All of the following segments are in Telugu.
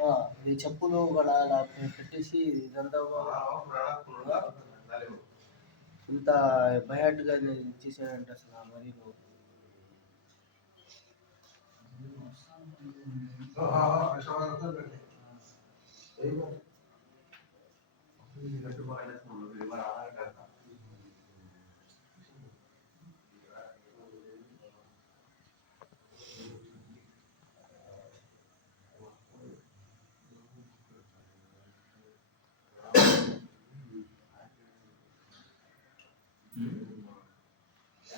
ఆ, ఈ చెప్పులు కూడా అలా పెట్టేసి ఇదంతా ఇంత భయాటుగా చేశాడంటే అసలు మరి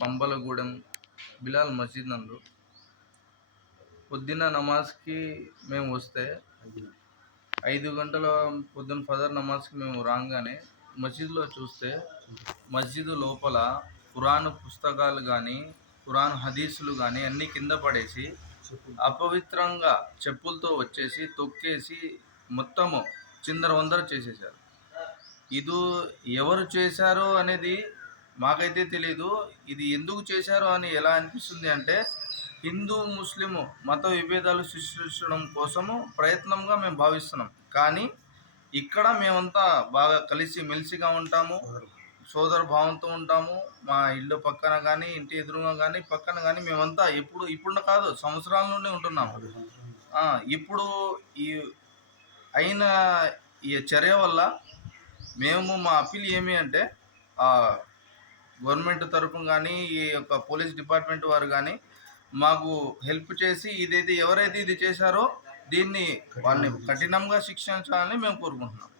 పంబలగూడెం బిలాల్ మసీద్ నందు పొద్దున్న నమాజ్కి మేము వస్తే ఐదు గంటల పొద్దున్న ఫదర్ నమాజ్కి మేము రాగానే మసీదులో చూస్తే మస్జిద్ లోపల ఖురాన్ పుస్తకాలు కానీ ఖురాన్ హదీసులు కానీ అన్నీ కింద పడేసి అపవిత్రంగా చెప్పులతో వచ్చేసి తొక్కేసి మొత్తము చిందర వందర చేసేసారు ఇది ఎవరు చేశారో అనేది మాకైతే తెలియదు ఇది ఎందుకు చేశారు అని ఎలా అనిపిస్తుంది అంటే హిందూ ముస్లిం మత విభేదాలు సృష్టించడం కోసము ప్రయత్నంగా మేము భావిస్తున్నాం. కానీ ఇక్కడ మేమంతా బాగా కలిసి మెలిసిగా ఉంటాము సోదర భావంతో ఉంటాము. మా ఇల్లు పక్కన కానీ ఇంటి ఎదురుగా కానీ పక్కన కానీ మేమంతా ఎప్పుడు ఇప్పుడు కాదు సంవత్సరాల నుండి ఉంటున్నాము. ఇప్పుడు ఈ అయిన ఈ చర్య వల్ల మేము మా అప్పీల్ ఏమి అంటే గవర్నమెంట్ తరఫున కానీ ఈ యొక్క పోలీస్ డిపార్ట్మెంట్ వారు కానీ మాకు హెల్ప్ చేసి ఇదైతే ఎవరైతే ఇది చేశారో దీన్ని వాళ్ళని కఠినంగా శిక్షించాలని మేము కోరుకుంటున్నాం.